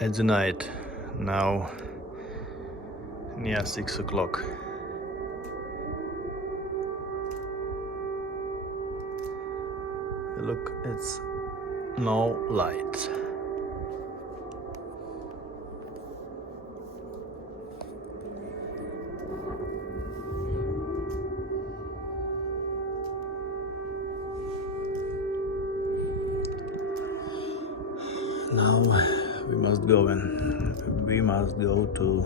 at the night, now near 6 o'clock. Look, it's no light. Now we must go to